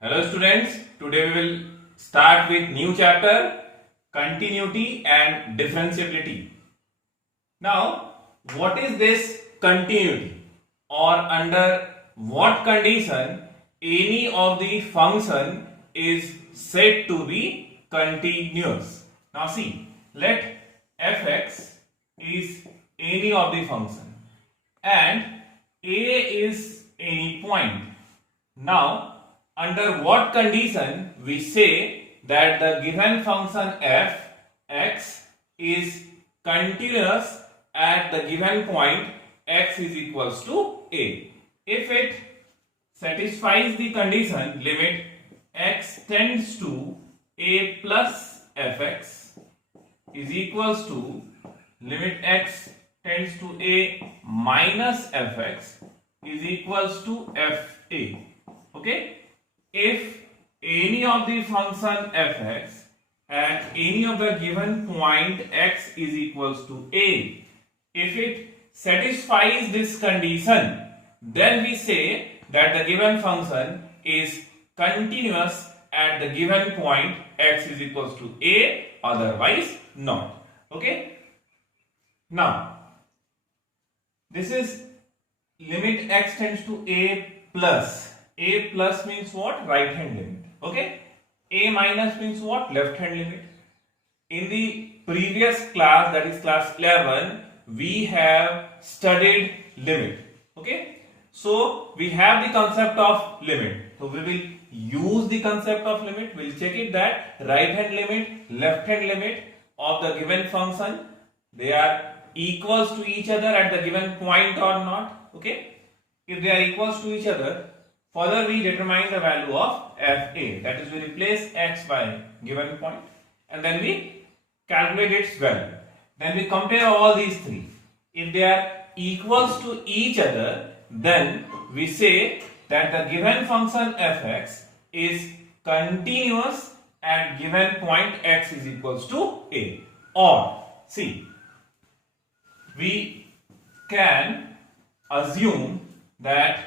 Hello students, today we will start with new chapter continuity and differentiability. Now, what is this continuity or under what condition any of the function is said to be continuous? Now see, let fx is any of the function and a is any point. Now, under what condition we say that the given function f x is continuous at the given point x is equals to a? If it satisfies the condition limit x tends to a plus fx is equals to limit x tends to a minus fx is equals to fa. Okay, if any of the function fx at any of the given point x is equals to a, if it satisfies this condition, then we say that the given function is continuous at the given point x is equals to a, otherwise not. Okay, now this is limit x tends to a plus. A plus means what? Right hand limit. Okay. A minus means what? Left hand limit. In the previous class, that is class 11, we have studied limit. Okay. So we have the concept of limit. So we will use the concept of limit. We will check it that right hand limit, left hand limit of the given function, they are equals to each other at the given point or not. Okay. If they are equals to each other, further we determine the value of fa, that is we replace x by given point and then we calculate its value. Then we compare all these three. If they are equals to each other, then we say that the given function fx is continuous at given point x is equals to a. Or see, we can assume that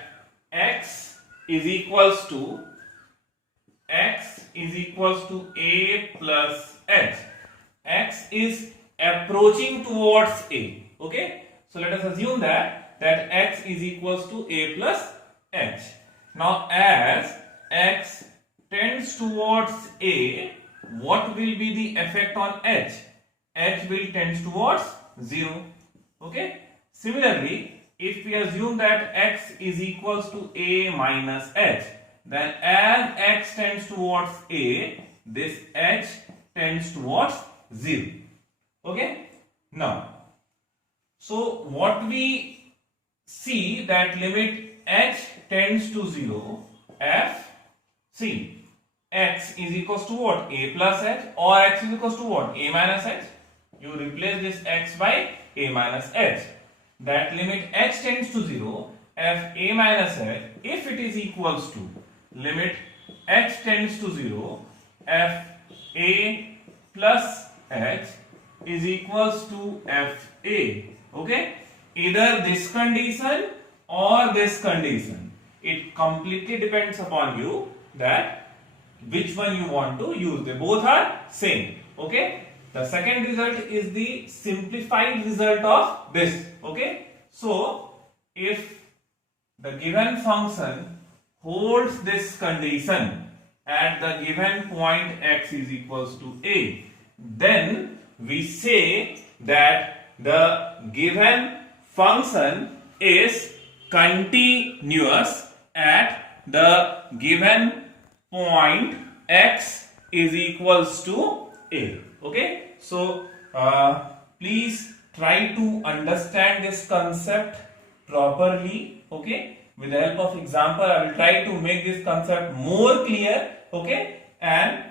x is equals to a plus h. X is approaching towards a. Okay, so let us assume that x is equals to a plus h. Now as x tends towards a, what will be the effect on h? H will tend towards 0. Okay, similarly, if we assume that x is equals to a minus h, then as x tends towards a, this h tends towards 0. Okay, now so what we see that limit h tends to 0 f, see, x is equals to what? A plus h, or x is equals to what? A minus h. You replace this x by a minus h. That limit h tends to 0 f a minus h, if it is equals to limit h tends to 0 f a plus h is equals to f a. Okay, either this condition or this condition, it completely depends upon you that which one you want to use. They both are same. Okay, the second result is the simplified result of this. Okay, so if the given function holds this condition at the given point x is equals to a, then we say that the given function is continuous at the given point x is equals to a. Okay, so please try to understand this concept properly. Okay, with the help of example I will try to make this concept more clear. Okay, and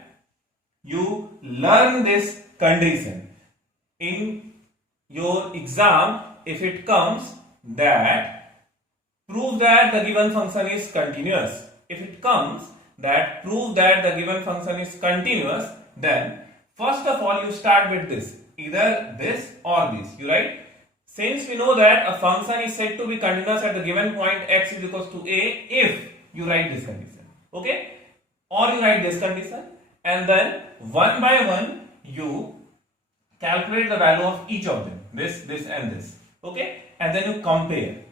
you learn this condition in your exam. If it comes that prove that the given function is continuous, if it comes that prove that the given function is continuous, then first of all you start with this, either this or this. You write, since we know that a function is said to be continuous at the given point x is equals to a if you write this condition. Okay, or you write this condition, and then one by one you calculate the value of each of them, this, and this, okay, and then you compare.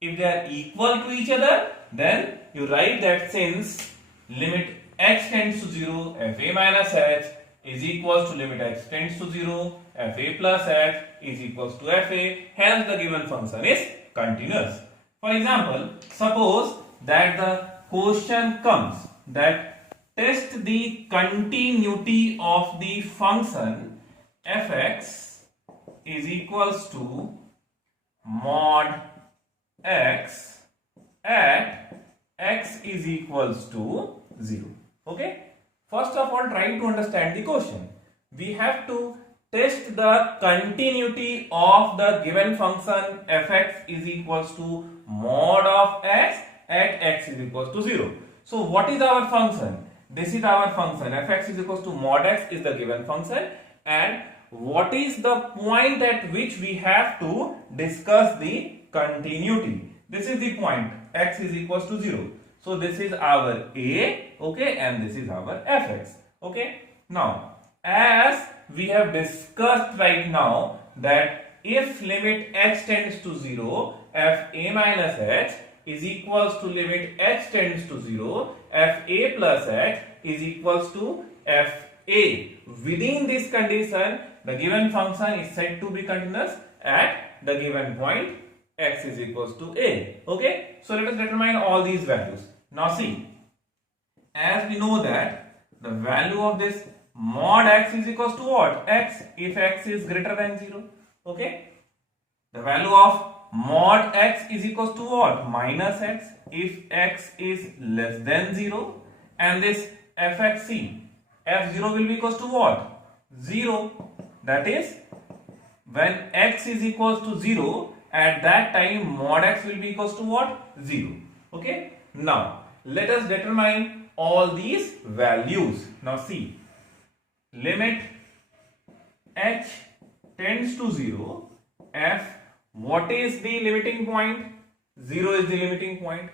If they are equal to each other, then you write that since limit x tends to 0, fa minus h is equals to limit x tends to 0, fa plus h is equals to fa, hence the given function is continuous. For example, suppose that the question comes that test the continuity of the function fx is equals to mod x at x is equals to 0. Okay, first of all, try to understand the question. We have to test the continuity of the given function fx is equals to mod of x at x is equals to 0. So what is our function? This is our function. Fx is equals to mod x is the given function, and what is the point at which we have to discuss the continuity? This is the point, x is equals to 0. So this is our a, okay, and this is our fx, okay. Now, as we have discussed right now that if limit x tends to 0, fa minus h is equals to limit h tends to 0, fa plus h is equals to fa. Within this condition, the given function is said to be continuous at the given point x is equals to a. Okay, so let us determine all these values. Now see, as we know that the value of this mod x is equals to what? X, if x is greater than 0. Okay, the value of mod x is equals to what? Minus x, if x is less than 0. And this fxc, f0 will be equals to what? 0. That is, when x is equals to 0, at that time mod x will be equals to what? 0. Okay, now let us determine all these values. Now see, limit h tends to 0, f, what is the limiting point? 0 is the limiting point.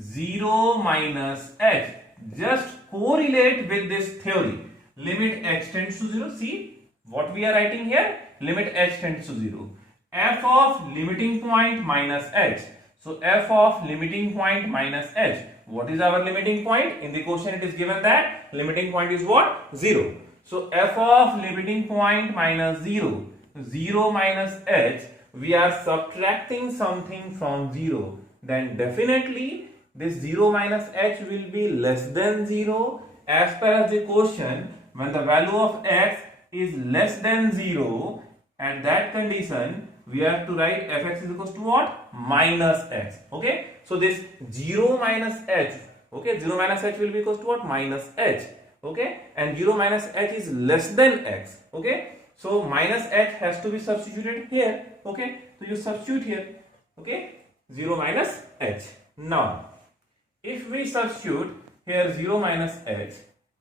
0 minus h, just correlate with this theory. Limit x tends to 0, see what we are writing here, limit h tends to 0. F of limiting point minus h. So f of limiting point minus h. What is our limiting point? In the question it is given that limiting point is what? 0. So f of limiting point minus 0. 0 minus h. We are subtracting something from 0. Then definitely this 0 minus h will be less than 0. As per as the question, when the value of x is less than 0, at that condition we have to write fx is equals to what? Minus x. Okay, so this 0 minus h, okay, 0 minus h will be equals to what? Minus h. Okay, and 0 minus h is less than x. Okay, so minus h has to be substituted here. Okay, so you substitute here. Okay, 0 minus h. Now if we substitute here 0 minus h,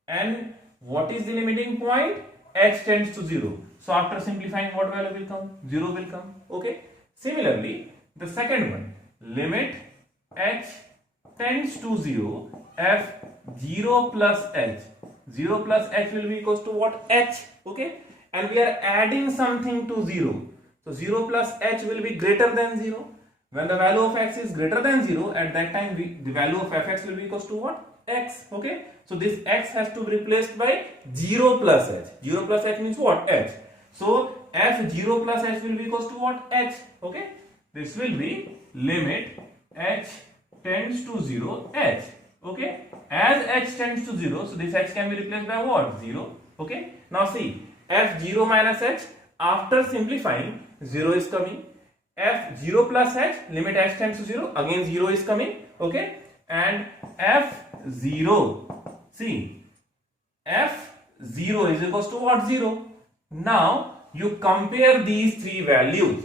and what is the limiting point? H tends to 0. So after simplifying, what value will come? 0 will come. Okay. Similarly, the second one, limit h tends to 0, f 0 plus h. 0 plus h will be equals to what? H. Okay. And we are adding something to 0. So 0 plus h will be greater than 0. When the value of x is greater than 0, at that time the value of fx will be equals to what? X. Okay. So this x has to be replaced by 0 plus h. 0 plus h means what? H. So f0 plus h will be equals to what? H. Okay. This will be limit h tends to 0 h. Okay. As h tends to 0, so this h can be replaced by what? 0. Okay. Now see, f0 minus h, after simplifying, 0 is coming. f0 plus h, limit h tends to 0, again 0 is coming. Okay. And f0, see, f0 is equals to what? 0. Now you compare these three values.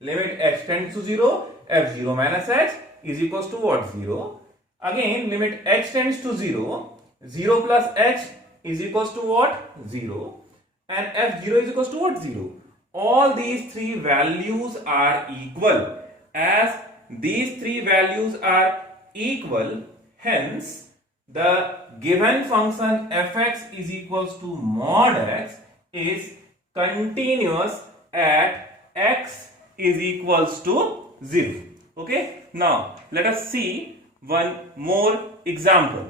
Limit h tends to 0, f0 minus h is equals to what? 0. Again, limit h tends to 0, 0 plus h is equals to what? 0. And f0 is equals to what? 0. All these three values are equal. As these three values are equal, hence the given function fx is equals to mod x is continuous at x is equals to 0. Okay, now let us see one more example.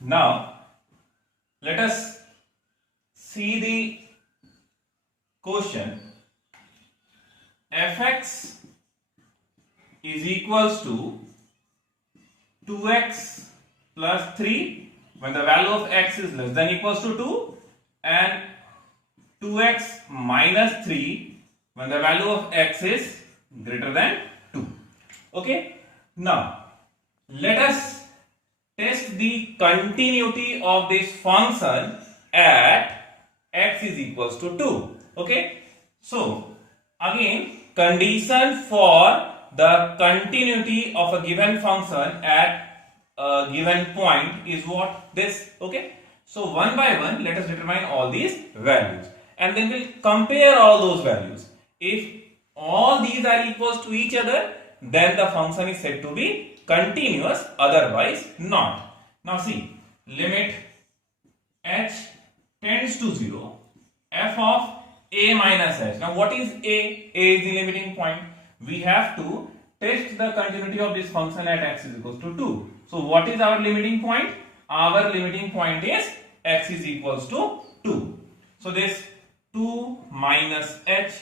Now let us see the question. Fx is equals to 2x plus 3 when the value of x is less than equals to 2, and 2x minus 3 when the value of x is greater than 2. Okay, now let us test the continuity of this function at x is equals to 2. Okay, so again, condition for the continuity of a given function at a given point is what? This. Okay, so one by one let us determine all these values and then we'll compare all those values. If all these are equals to each other, then the function is said to be continuous, otherwise not. Now see, limit h tends to 0, f of a minus h. Now what is a? A is the limiting point. We have to test the continuity of this function at x is equals to 2. So what is our limiting point? Our limiting point is x is equals to 2. So this 2 minus h.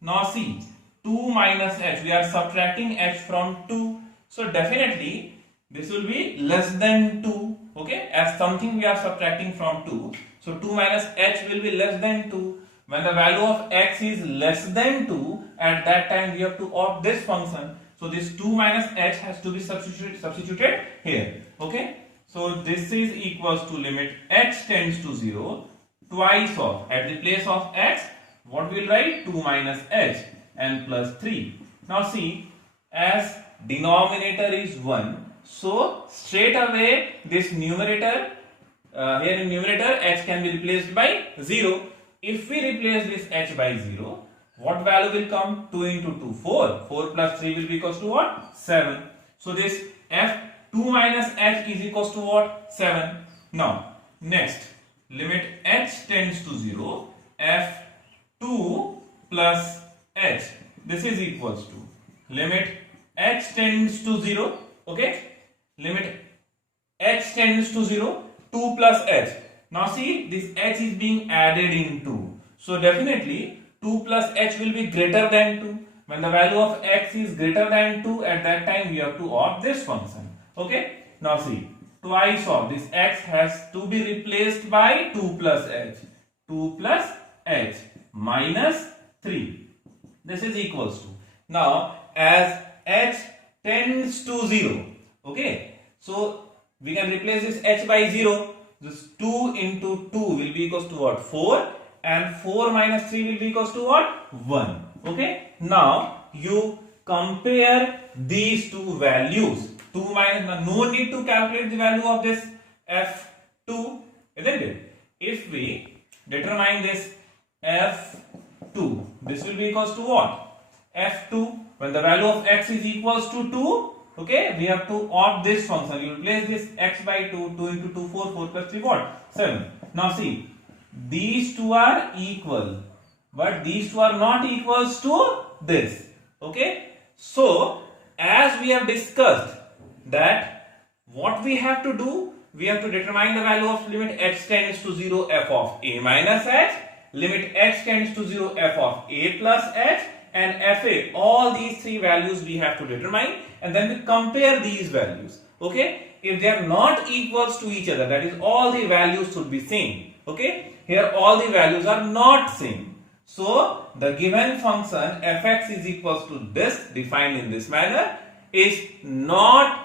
Now see, 2 minus h, we are subtracting h from 2. So definitely this will be less than 2. Okay, as something we are subtracting from 2. So 2 minus h will be less than 2. When the value of x is less than 2, at that time we have to opt this function. So this 2 minus h has to be substituted here. Okay, so this is equals to limit h tends to 0 twice of, at the place of x, what we will write? 2 minus h and plus 3. Now see, as denominator is 1, so straight away this numerator, here in numerator h can be replaced by 0. If we replace this h by 0, what value will come? 2 into 2, 4. 4 plus 3 will be equals to what? 7. So this f2 minus h is equals to what? 7. Now, next, limit h tends to 0, f2 plus h. This is equals to limit h tends to 0, okay? Limit h tends to 0, 2 plus h. Now see, this h is being added in 2. So definitely 2 plus h will be greater than 2. When the value of x is greater than 2, at that time we have to opt this function. Okay. Now see, twice of this x has to be replaced by 2 plus h. 2 plus h minus 3. This is equals to. Now as h tends to 0. Okay. So we can replace this h by 0. This 2 into 2 will be equals to what? 4, and 4 minus 3 will be equals to what? 1. Okay. Now you compare these two values. 2 minus, no need to calculate the value of this f2, isn't it? If we determine this f2, this will be equals to what? f2, when the value of x is equals to 2, okay, we have to opt this function. You will place this x by 2, 2 into 2, 4, 4 plus 3, what? 7. Now see, these two are equal, but these two are not equals to this. Okay, so as we have discussed that what we have to do, we have to determine the value of limit x tends to 0 f of a minus h, limit x tends to 0 f of a plus h, and fa. All these three values we have to determine, and then we compare these values. Okay, if they are not equals to each other, that is all the values should be same. Okay, here all the values are not same. So the given function fx is equals to this, defined in this manner, is not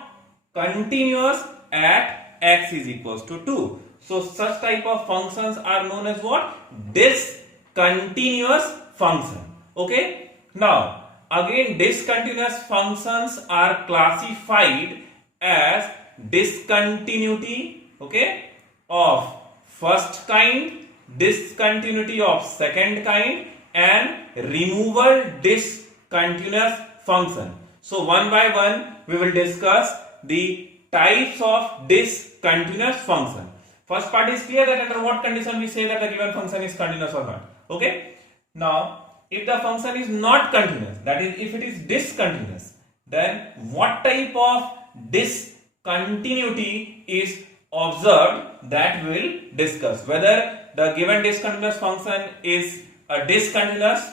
continuous at x is equals to 2. So such type of functions are known as what? Discontinuous function. Okay. Now again, discontinuous functions are classified as discontinuity, okay, of first kind discontinuity of second kind and removal discontinuous function. So one by one we will discuss the types of discontinuous function. First part is clear, that under what condition we say that the given function is continuous or not. Okay. Now if the function is not continuous, that is if it is discontinuous, then what type of discontinuity is observed, that we will discuss. Whether the given discontinuous function is a discontinuous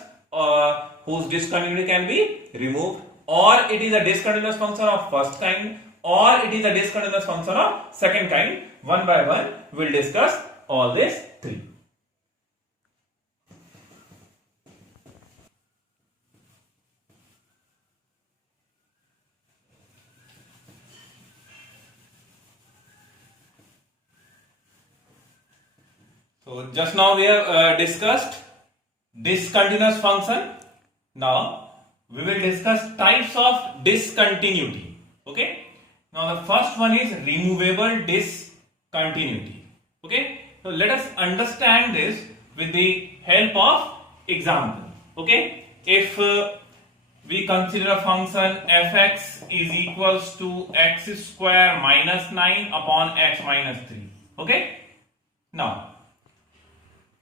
whose discontinuity can be removed, or it is a discontinuous function of first kind, or it is a discontinuous function of second kind. One by one we will discuss all these three. So just now we have discussed discontinuous function. Now we will discuss types of discontinuity. Okay. Now the first one is removable discontinuity. Okay. So let us understand this with the help of example. Okay. If we consider a function fx is equals to x square minus 9 upon x minus 3. Okay. Now,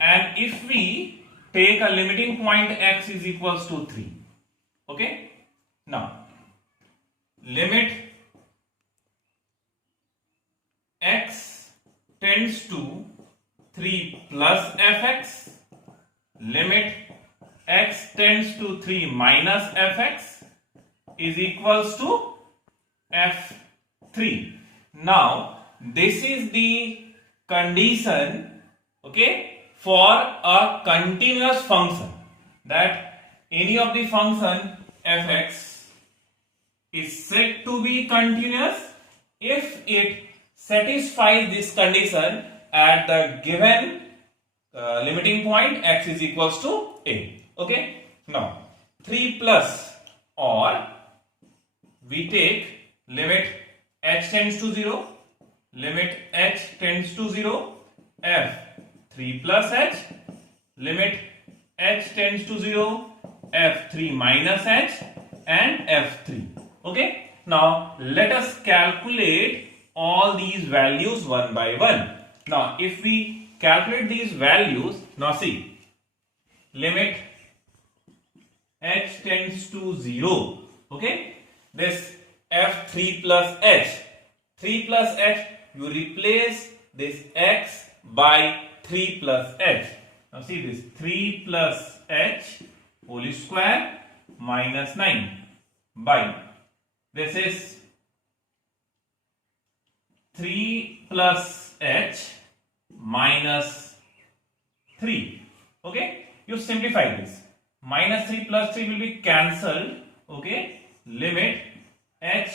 and if we take a limiting point x is equals to 3. Okay. Now, limit x tends to 3 plus fx, limit x tends to 3 minus fx is equals to f3. Now, this is the condition, okay, for a continuous function, that any of the function fx is said to be continuous if it satisfies this condition at the given limiting point x is equals to a. Okay. Now 3 plus, or we take limit h tends to 0, limit h tends to 0, f 3 plus h, limit h tends to 0, f3 minus h, and f3. Okay. Now let us calculate all these values one by one. Now if we calculate these values, now see, limit h tends to 0. Okay. This f3 plus h, 3 plus h, you replace this x by 3 plus h. Now see this 3 plus h whole square minus 9 by this is 3 plus h minus 3. Okay, you simplify this. Minus 3 plus 3 will be cancelled. Okay, limit h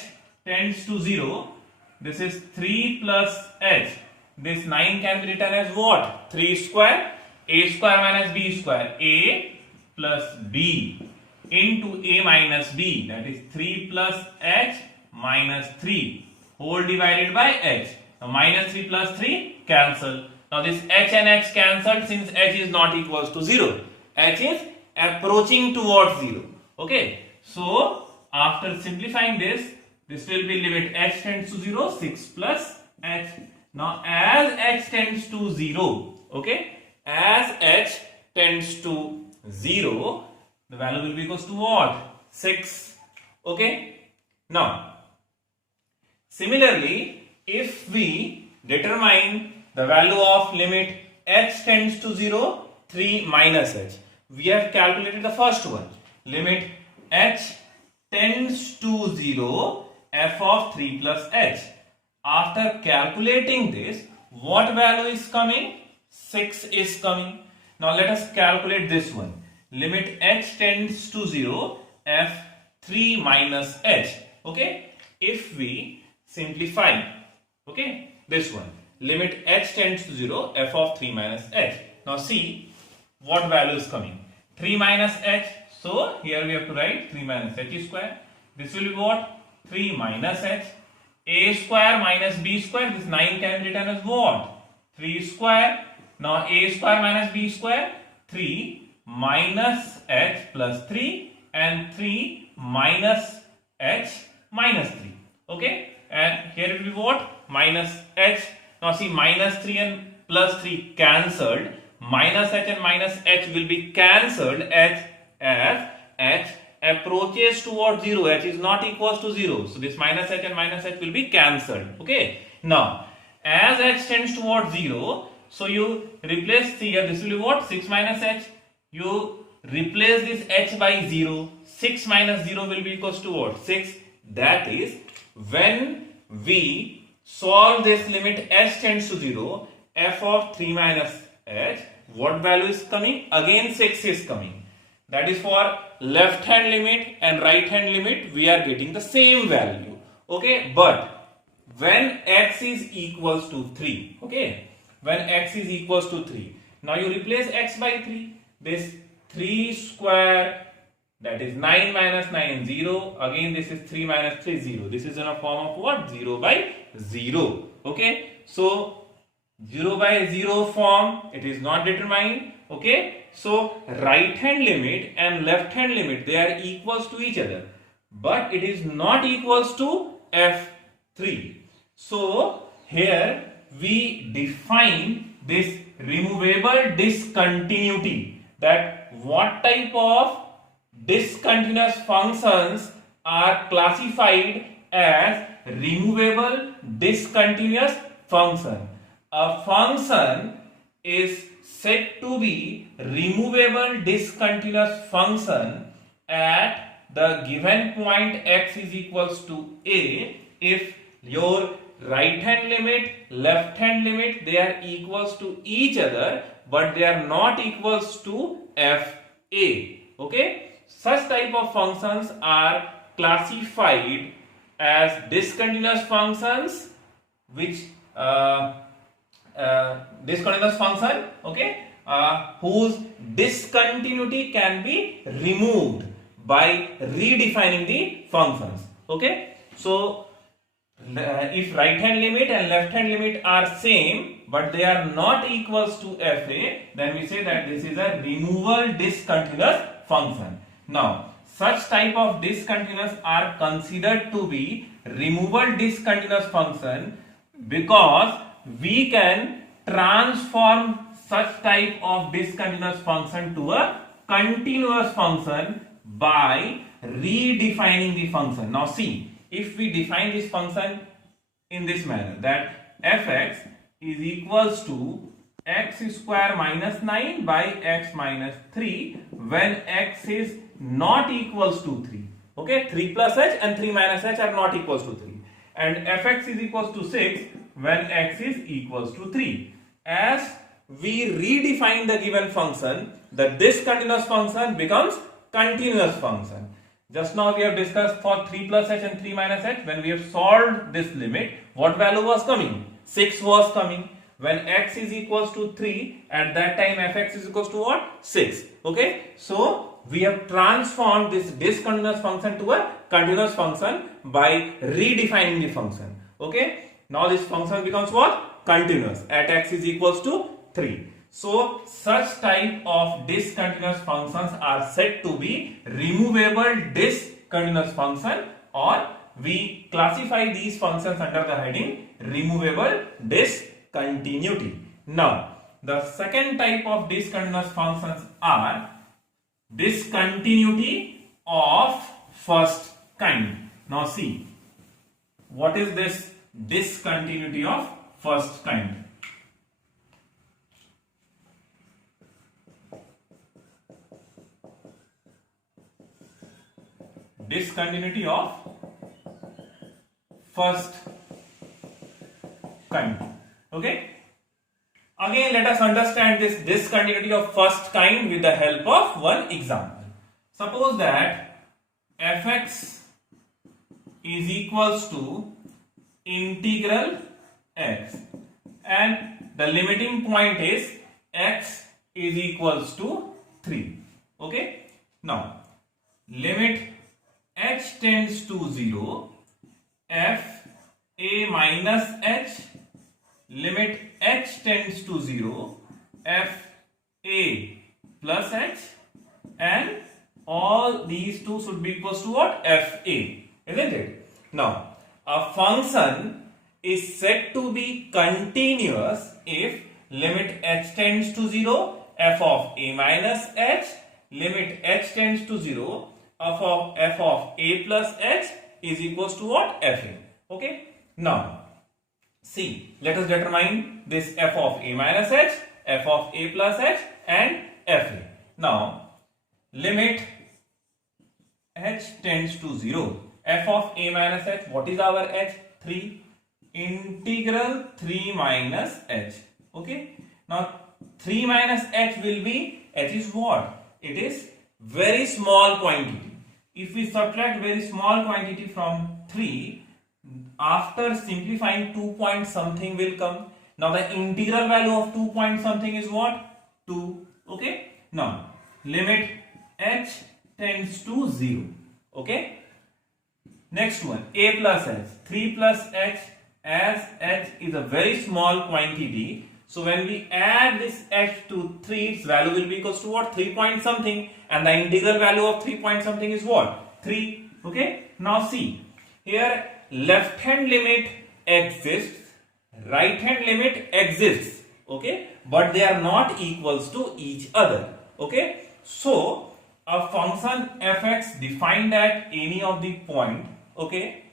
tends to 0. This is 3 plus h. This 9 can be written as what? 3 square, a square minus b square, a plus b into a minus b, that is 3 plus h minus 3 whole divided by h. Now minus 3 plus 3 cancel. Now this h and h cancelled since h is not equals to 0. H is approaching towards 0. Okay. So after simplifying this, this will be limit h tends to 0, 6 plus h. Now as h tends to 0, okay, as h tends to 0, the value will be equals to what? 6. Okay. Now similarly, if we determine the value of limit h tends to 0, 3 minus h, we have calculated the first one, limit h tends to 0, f of 3 plus h. After calculating this, what value is coming? 6 is coming. Now let us calculate this one. Limit h tends to 0, f 3 minus h. Okay. If we simplify, okay, this one, limit h tends to 0, f of 3 minus h. Now see what value is coming. 3 minus h. So here we have to write 3 minus h square. This will be what? 3 minus h. A square minus b square, this 9 can be written as what? 3 square. Now a square minus b square, 3 minus h plus 3 and 3 minus h minus 3. Okay, and here it will be what? Minus h. Now see, minus 3 and plus 3 cancelled. Minus h and minus h will be cancelled as h approaches towards 0. H is not equals to 0. So this minus h and minus h will be cancelled. Okay. Now as h tends towards 0, so you replace here, this will be what? 6 minus h. You replace this h by 0. 6 minus 0 will be equals to what? 6. That is, when we solve this limit h tends to 0, f of 3 minus h, what value is coming? Again 6 is coming. That is, for left hand limit and right hand limit we are getting the same value. Okay, but when x is equals to 3, okay, when x is equals to 3, now you replace x by 3. This 3 square, that is 9 minus 9, 0. Again this is 3 minus 3, 0. This is in a form of what? 0 by 0. Okay, so 0 by 0 form, it is not determined. Okay, so right hand limit and left hand limit, they are equals to each other, but it is not equals to f3. So here we define this removable discontinuity, that what type of discontinuous functions are classified as removable discontinuous function. A function is said to be removable discontinuous function at the given point x is equals to a if your right hand limit, left hand limit, they are equals to each other, but they are not equals to fa. Okay, such type of functions are classified as discontinuous functions, which discontinuous function, okay, whose discontinuity can be removed by redefining the functions. Okay, so if right hand limit and left hand limit are same but they are not equals to fa, then we say that this is a removable discontinuous function. Now such type of discontinuous are considered to be removable discontinuous function because we can transform such type of discontinuous function to a continuous function by redefining the function. Now see, if we define this function in this manner, that fx is equals to x square minus 9 by x minus 3 when x is not equals to 3. Okay, 3 plus h and 3 minus h are not equals to 3, and fx is equals to 6 when x is equals to 3. As we redefine the given function, the discontinuous function becomes continuous function. Just now we have discussed for 3 plus h and 3 minus h, when we have solved this limit, what value was coming? 6 was coming. When x is equals to 3, at that time fx is equals to what? 6. Okay, so we have transformed this discontinuous function to a continuous function by redefining the function. Okay, now this function becomes what? Continuous at x is equals to 3. So such type of discontinuous functions are said to be removable discontinuous function, or we classify these functions under the heading removable discontinuity. Now the second type of discontinuous functions are discontinuity of first kind. Now see, what is this discontinuity of first kind? Discontinuity of first kind. Okay, again let us understand this discontinuity of first kind with the help of one example. Suppose that fx is equals to integral x and the limiting point is x is equals to 3. Okay, now limit h tends to 0, f a minus h, limit h tends to 0, f a plus h, and all these two should be equals to what? F a, isn't it? Now, a function is said to be continuous if limit h tends to 0, f of a minus h, limit h tends to 0, f of a plus h is equals to what? F a. Okay. Now, see, let us determine this f of a minus h, f of a plus h, and f a. Now, limit h tends to 0, f of a minus h, what is our h? 3, integral 3 minus h. Okay. Now, 3 minus h will be, h is what? It is very small quantity. If we subtract very small quantity from 3, after simplifying 2 point something will come. Now the integral value of 2 point something is what? 2. Okay. Now limit h tends to 0. Okay. Next one, a plus h. 3 plus h, as h is a very small quantity. So when we add this h to 3, its value will be equals to what? 3 point something, and the integral value of 3 point something is what? 3. Okay. Now see, here left hand limit exists, right hand limit exists. Okay, but they are not equals to each other. Okay. So a function fx defined at any of the point, okay,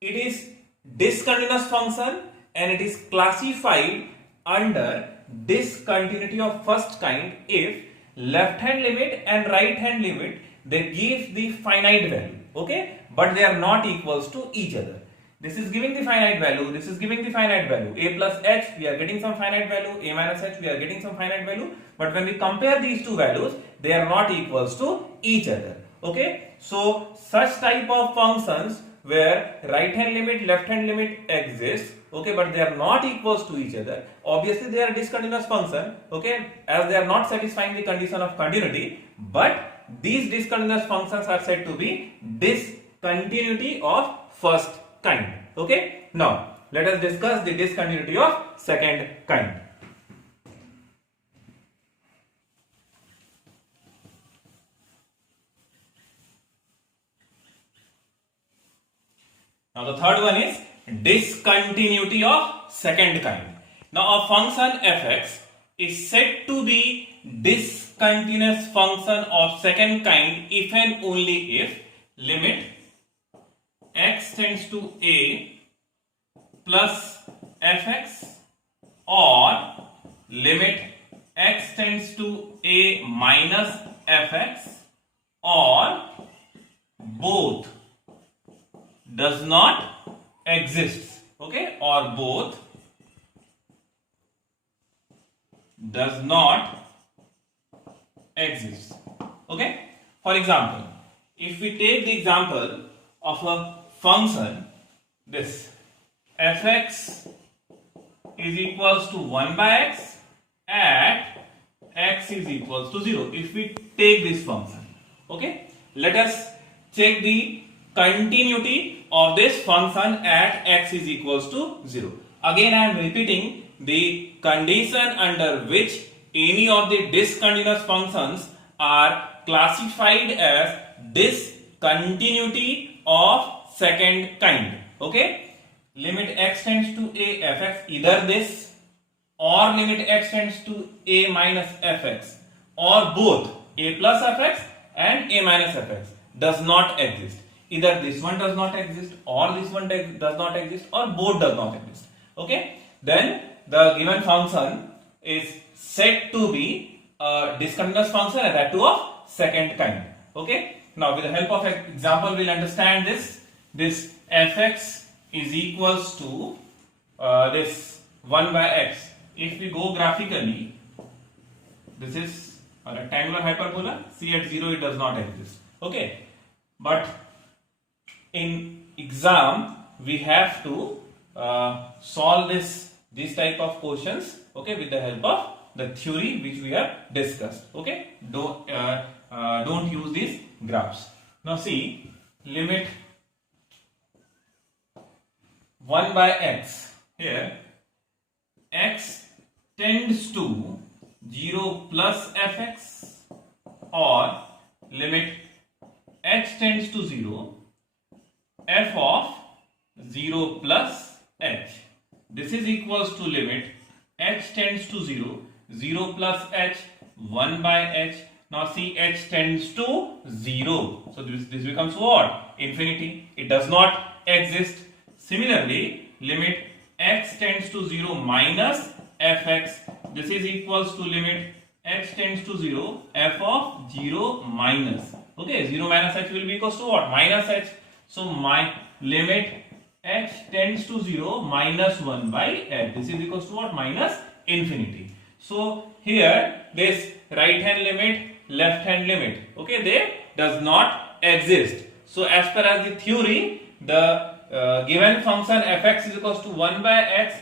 it is discontinuous function, and it is classified under discontinuity of first kind if left hand limit and right hand limit, they give the finite value, okay, but they are not equals to each other. This is giving the finite value, this is giving the finite value. A plus h, we are getting some finite value, a minus h, we are getting some finite value, but when we compare these two values, they are not equals to each other. Okay, so such type of functions where right hand limit, left hand limit exists, okay, but they are not equals to each other, obviously they are discontinuous function, okay, as they are not satisfying the condition of continuity, but these discontinuous functions are said to be discontinuity of first kind. Okay, now let us discuss the discontinuity of second kind. Now the third one is discontinuity of second kind. Now a function fx is said to be discontinuous function of second kind if and only if limit x tends to a plus fx or limit x tends to a minus fx or both does not exist, okay, or both does not exist. Okay, for example, if we take the example of a function, this fx is equals to 1 by x at x is equals to 0. If we take this function, okay, let us check the continuity of this function at x is equals to 0. Again I am repeating the condition under which any of the discontinuous functions are classified as discontinuity of second kind. Okay, limit x tends to a fx, either this or limit x tends to a minus fx or both a plus fx and a minus fx does not exist. Either this one does not exist or this one does not exist or both does not exist. Okay, then the given function is said to be a discontinuous function and that too of second kind. Okay, now with the help of an example we'll understand this. This fx is equals to this 1 by x. If we go graphically, this is a rectangular hyperbola. See, at 0 it does not exist. Okay, but in exam we have to solve these type of questions, okay, with the help of the theory which we have discussed. Okay, don't use these graphs. Now see, limit 1 by x, here x tends to 0 plus fx, or limit h tends to 0 f of 0 plus h. This is equals to limit h tends to 0, 0 plus h, 1 by h. Now see, h tends to 0. So this becomes what? Infinity. It does not exist. Similarly, limit x tends to 0 minus fx. This is equals to limit x tends to 0 f of 0 minus. Okay, 0 minus h will be equals to what? Minus h. So my limit h tends to 0 minus 1 by h. This is equals to what? Minus infinity. So here this right hand limit, left hand limit, okay, they does not exist. So as per as the theory, the given function fx is equals to 1 by x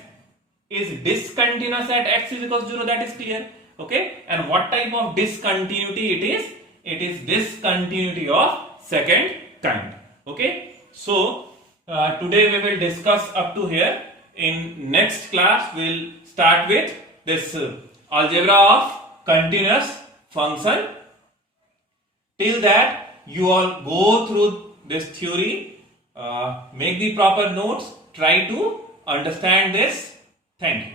is discontinuous at x is equals to 0. That is clear. Okay, and what type of discontinuity it is? It is discontinuity of second kind. Okay, so today we will discuss up to here. In next class we will start with this algebra of continuous function. Till that, you all go through this theory, make the proper notes, try to understand this. Thank you.